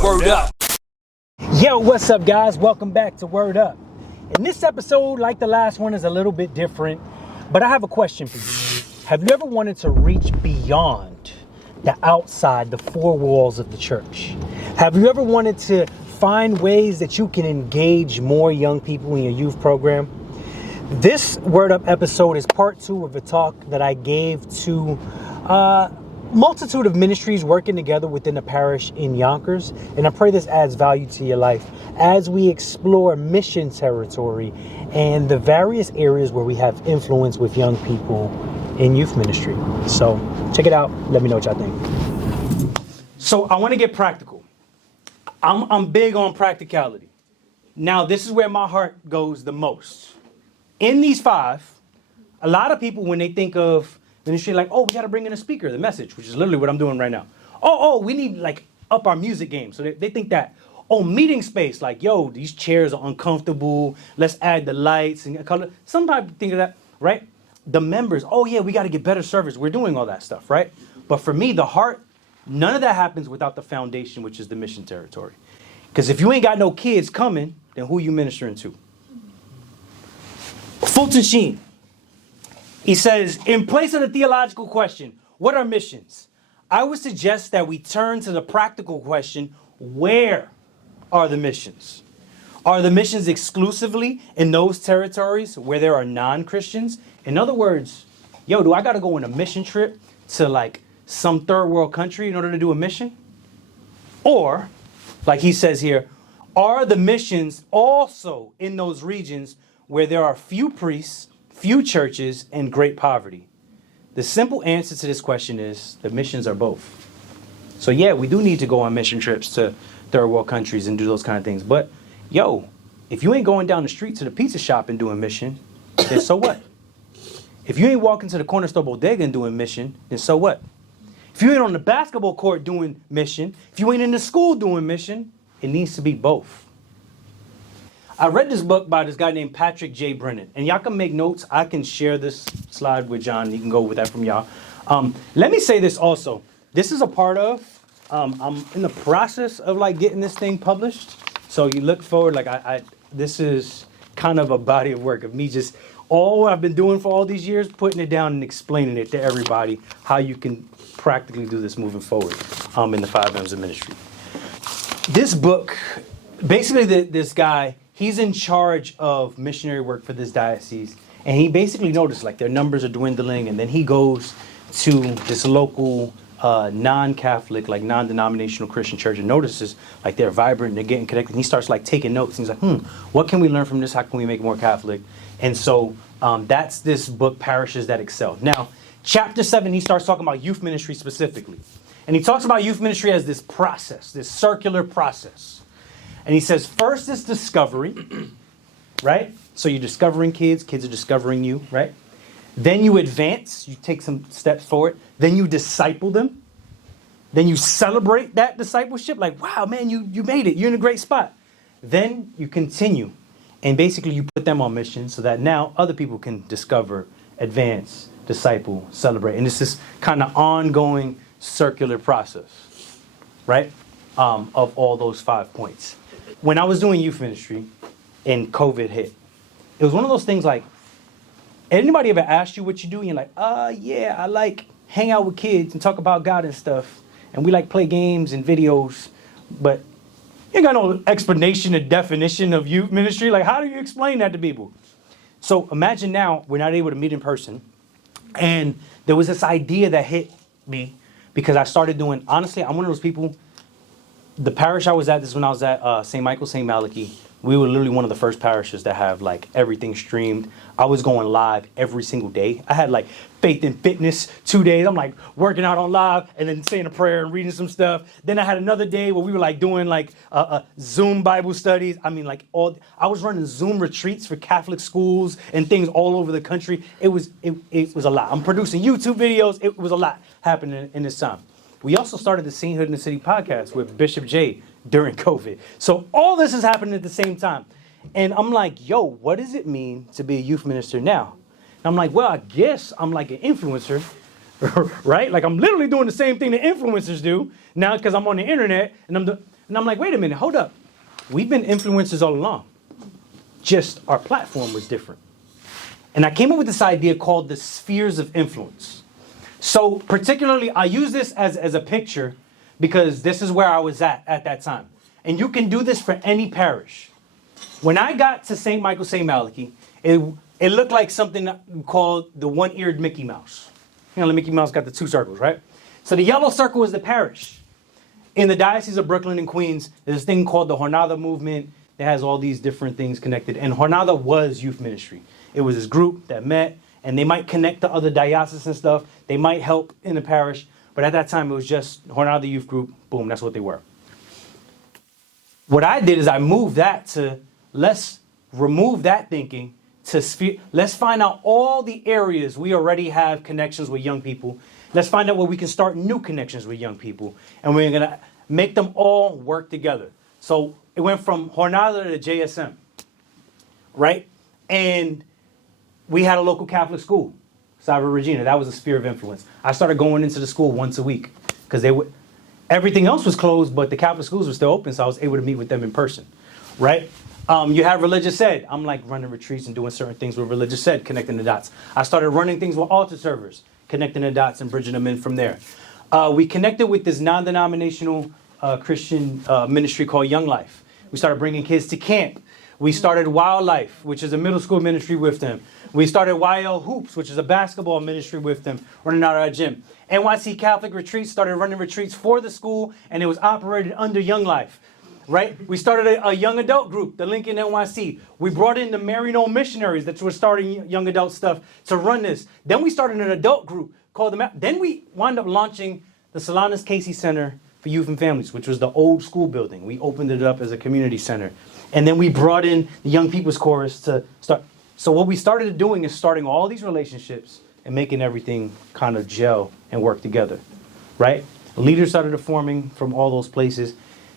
Word up. Yo, what's up, guys? Welcome back to Word Up. In this episode, like the last one, is a little bit different, but I have a question for you. Have you ever wanted to reach beyond the outside, the four walls of the church? Have you ever wanted to find ways that you can engage more young people in your youth program? This Word Up episode is part 2 of a talk that I gave to multitude of ministries working together within the parish in Yonkers, and I pray this adds value to your life as we explore mission territory and the various areas where we have influence with young people in youth ministry. So check it out. Let me know what y'all think. So I want to get practical. I'm big on practicality. Now, this is where my heart goes the most. In these 5, a lot of people, when they think of ministry, like, oh, we got to bring in a speaker, the message, which is literally what I'm doing right now. Oh, we need like up our music game. So they think that, oh, meeting space, like, yo, these chairs are uncomfortable. Let's add the lights and color. Sometimes think of that, right? The members, oh yeah, we got to get better service. We're doing all that stuff, right? But for me, the heart, none of that happens without the foundation, which is the mission territory. Because if you ain't got no kids coming, then who you ministering to? Fulton Sheen. He says, in place of the theological question, what are missions? I would suggest that we turn to the practical question, where are the missions? Are the missions exclusively in those territories where there are non-Christians? In other words, yo, do I got to go on a mission trip to like some third world country in order to do a mission? Or, like he says here, are the missions also in those regions where there are few priests, few churches, and great poverty? The simple answer to this question is the missions are both. So yeah, we do need to go on mission trips to third world countries and do those kind of things. But yo, if you ain't going down the street to the pizza shop and doing mission, then so what? If you ain't walking to the corner store bodega and doing mission, then so what? If you ain't on the basketball court doing mission, if you ain't in the school doing mission, it needs to be both. I read this book by this guy named Patrick J. Brennan, and y'all can make notes. I can share this slide with John. You can go with that from y'all. Let me say this also. This is a part of, I'm in the process of like getting this thing published. So you look forward, like this is kind of a body of work of me just, all I've been doing for all these years, putting it down and explaining it to everybody, how you can practically do this moving forward in the 5 M's of ministry. This book, basically this guy, he's in charge of missionary work for this diocese, and he basically noticed like their numbers are dwindling, and then he goes to this local non-Catholic, like non-denominational Christian church and notices like they're vibrant and they're getting connected, and he starts like taking notes, and he's like, what can we learn from this? How can we make it more Catholic? And so that's this book, Parishes That Excel. Now, chapter 7, he starts talking about youth ministry specifically, and he talks about youth ministry as this process, this circular process. And he says, first is discovery, right? So you're discovering kids are discovering you, right? Then you advance, you take some steps forward. Then you disciple them. Then you celebrate that discipleship, like, wow, man, you made it. You're in a great spot. Then you continue, and basically you put them on mission so that now other people can discover, advance, disciple, celebrate. And it's this kind of ongoing circular process, right? Of all those 5 points. When I was doing youth ministry and COVID hit, it was one of those things like, anybody ever asked you what you do? And you're like, yeah, I like hang out with kids and talk about God and stuff. And we like play games and videos, but you ain't got no explanation or definition of youth ministry. Like, how do you explain that to people? So imagine now we're not able to meet in person. And there was this idea that hit me because I started doing, honestly, I'm one of those people. The parish I was at, this is when I was at St. Michael, St. Malachi. We were literally one of the first parishes that have like everything streamed. I was going live every single day. I had like faith and fitness 2 days. I'm like working out on live and then saying a prayer and reading some stuff. Then I had another day where we were like doing like Zoom Bible studies. I mean, like I was running Zoom retreats for Catholic schools and things all over the country. It was a lot. I'm producing YouTube videos. It was a lot happening in this time. We also started the Sainthood in the City podcast with Bishop J during COVID. So all this is happening at the same time. And I'm like, yo, what does it mean to be a youth minister now? And I'm like, well, I guess I'm like an influencer, right? Like I'm literally doing the same thing that influencers do now because I'm on the internet and And I'm like, wait a minute, hold up. We've been influencers all along. Just our platform was different. And I came up with this idea called the spheres of influence. So particularly, I use this as a picture because this is where I was at that time. And you can do this for any parish. When I got to St. Michael, St. Malachi, it looked like something called the one-eared Mickey Mouse. You know, the Mickey Mouse got the two circles, right? So the yellow circle is the parish. In the Diocese of Brooklyn and Queens, there's this thing called the Jornada movement that has all these different things connected. And Jornada was youth ministry. It was this group that met, and they might connect to other dioceses and stuff. They might help in the parish. But at that time, it was just Jornada Youth Group. Boom, that's what they were. What I did is I moved that to, let's remove that thinking to sphere. Let's find out all the areas we already have connections with young people. Let's find out where we can start new connections with young people. And we're going to make them all work together. So it went from Jornada to JSM, right? And we had a local Catholic school, Salve Regina. That was a sphere of influence. I started going into the school once a week because everything else was closed, but the Catholic schools were still open, so I was able to meet with them in person, right? You have religious ed. I'm like running retreats and doing certain things with religious ed, connecting the dots. I started running things with altar servers, connecting the dots and bridging them in from there. We connected with this non-denominational Christian ministry called Young Life. We started bringing kids to camp. We started Wildlife, which is a middle school ministry with them. We started YL Hoops, which is a basketball ministry with them, running out of our gym. NYC Catholic Retreats started running retreats for the school, and it was operated under Young Life, right? We started a young adult group, the Lincoln NYC. We brought in the Maryknoll missionaries that were starting young adult stuff to run this. Then we started an adult group called Then we wound up launching the Solanus Casey Center for Youth and Families, which was the old school building. We opened it up as a community center. And then we brought in the Young People's Chorus to start. So what we started doing is starting all these relationships and making everything kind of gel and work together, right? Leaders started forming from all those places.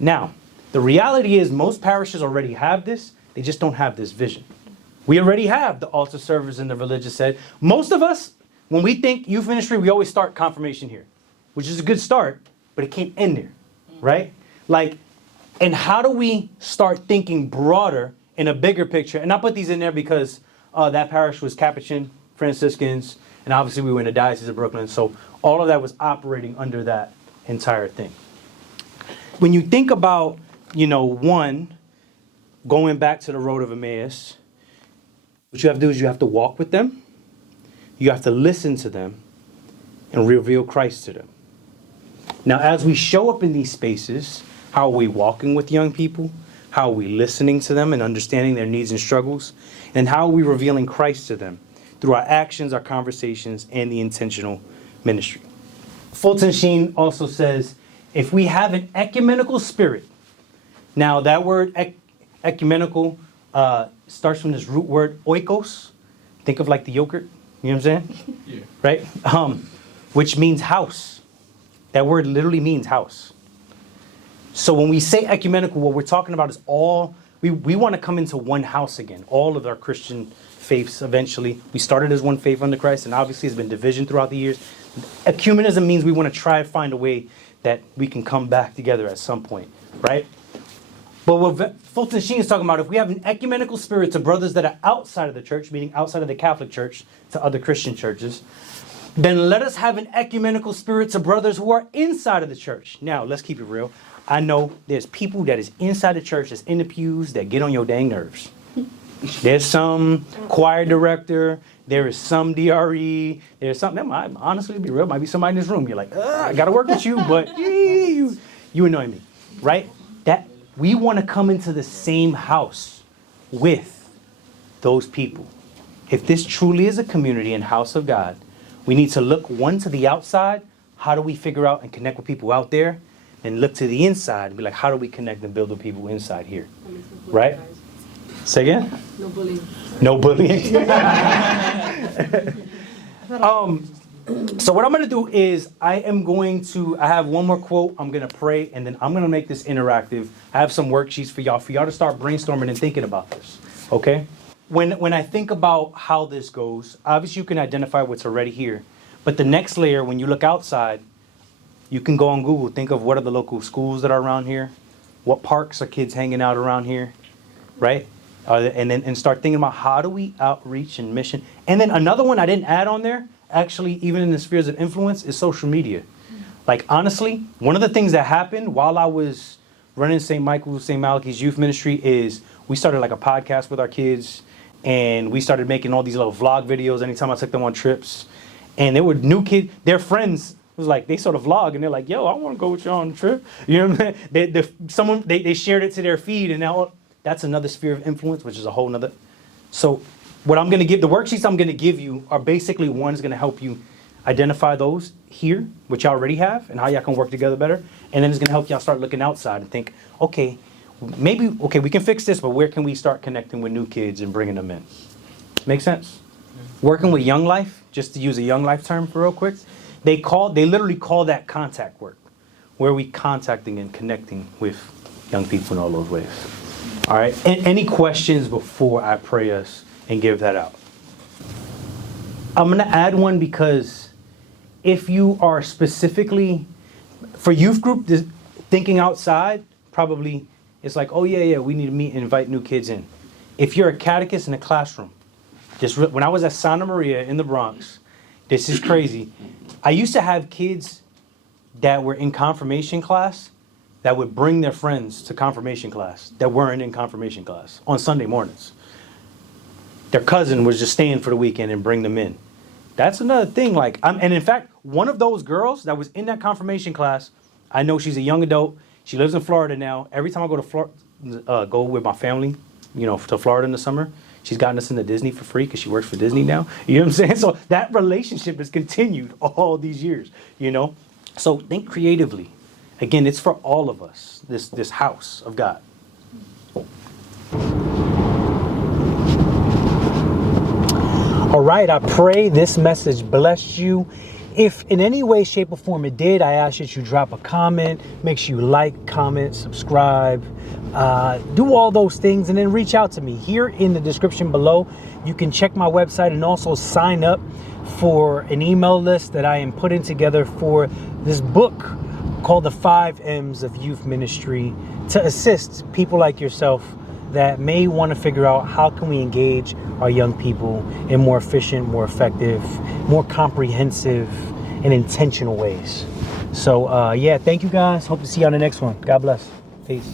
Now, the reality is most parishes already have this. They just don't have this vision. We already have the altar servers and the religious ed. Most of us, when we think youth ministry, we always start confirmation here, which is a good start, but it can't end there, right? And how do we start thinking broader in a bigger picture? And I put these in there because that parish was Capuchin, Franciscans, and obviously we were in the Diocese of Brooklyn. So all of that was operating under that entire thing. When you think about, one, going back to the road of Emmaus, what you have to do is you have to walk with them, you have to listen to them, and reveal Christ to them. Now, as we show up in these spaces, how are we walking with young people? How are we listening to them and understanding their needs and struggles? And how are we revealing Christ to them through our actions, our conversations, and the intentional ministry? Fulton Sheen also says, if we have an ecumenical spirit, now that word ecumenical starts from this root word oikos. Think of like the yogurt, you know what I'm saying? Yeah. Right? Which means house. That word literally means house. So when we say ecumenical, what we're talking about is we want to come into one house again. All of our Christian faiths eventually. We started as one faith under Christ, and obviously there's been division throughout the years. Ecumenism means we want to try to find a way that we can come back together at some point, right? But what Fulton Sheen is talking about, if we have an ecumenical spirit to brothers that are outside of the church, meaning outside of the Catholic Church, to other Christian churches, then let us have an ecumenical spirit to brothers who are inside of the church. Now, let's keep it real. I know there's people that is inside the church, that's in the pews, that get on your dang nerves. There's some choir director, there is some DRE, there's something that might, honestly, be real, might be somebody in this room. You're like, I got to work with you, but you annoy me, right? That we want to come into the same house with those people. If this truly is a community and house of God, we need to look, one, to the outside. How do we figure out and connect with people out there? And look to the inside and be like, how do we connect and build with people inside here? Right? Say again? No bullying. No bullying. So what I'm going to do is I have one more quote. I'm going to pray, and then I'm going to make this interactive. I have some worksheets for y'all to start brainstorming and thinking about this. Okay? When I think about how this goes, obviously you can identify what's already here. But the next layer, when you look outside, you can go on Google, think of what are the local schools that are around here, what parks are kids hanging out around here, right? And start thinking about how do we outreach and mission. And then another one I didn't add on there, actually, even in the spheres of influence, is social media. Like, honestly, one of the things that happened while I was running St. Michael's, St. Malachi's youth ministry is we started like a podcast with our kids, and we started making all these little vlog videos anytime I took them on trips. And there were new kids, their friends was like, they sort of vlog, and they're like, yo, I want to go with you on a trip. You know what I mean? They shared it to their feed, and now that's another sphere of influence, which is a whole nother. So what I'm going to give, the worksheets I'm going to give you are basically one's going to help you identify those here, which y'all already have, and how y'all can work together better. And then it's going to help y'all start looking outside and think, okay, we can fix this, but where can we start connecting with new kids and bringing them in? Make sense? Working with Young Life, just to use a Young Life term for real quick, they literally call that contact work, where we contacting and connecting with young people in all those ways. All right. Any questions before I pray us and give that out? I'm going to add one because if you are specifically, for youth group, thinking outside, probably it's like, oh, yeah, we need to meet and invite new kids in. If you're a catechist in a classroom, when I was at Santa Maria in the Bronx, this is crazy. I used to have kids that were in confirmation class that would bring their friends to confirmation class that weren't in confirmation class on Sunday mornings. Their cousin was just staying for the weekend and bring them in. That's another thing. And in fact, one of those girls that was in that confirmation class, I know she's a young adult. She lives in Florida now. Every time I go to Florida, go with my family, to Florida in the summer, she's gotten us into Disney for free because she works for Disney now. You know what I'm saying? So that relationship has continued all these years, So think creatively. Again, it's for all of us, this house of God. All right, I pray this message blessed you. If in any way, shape, or form it did, I ask that you drop a comment. Make sure you like, comment, subscribe, do all those things, and then reach out to me. Here in the description below, you can check my website and also sign up for an email list that I am putting together for this book called The 5 M's of Youth Ministry, to assist people like yourself that may want to figure out how can we engage our young people in more efficient, more effective, more comprehensive, and intentional ways. So, thank you guys. Hope to see you on the next one. God bless. Peace.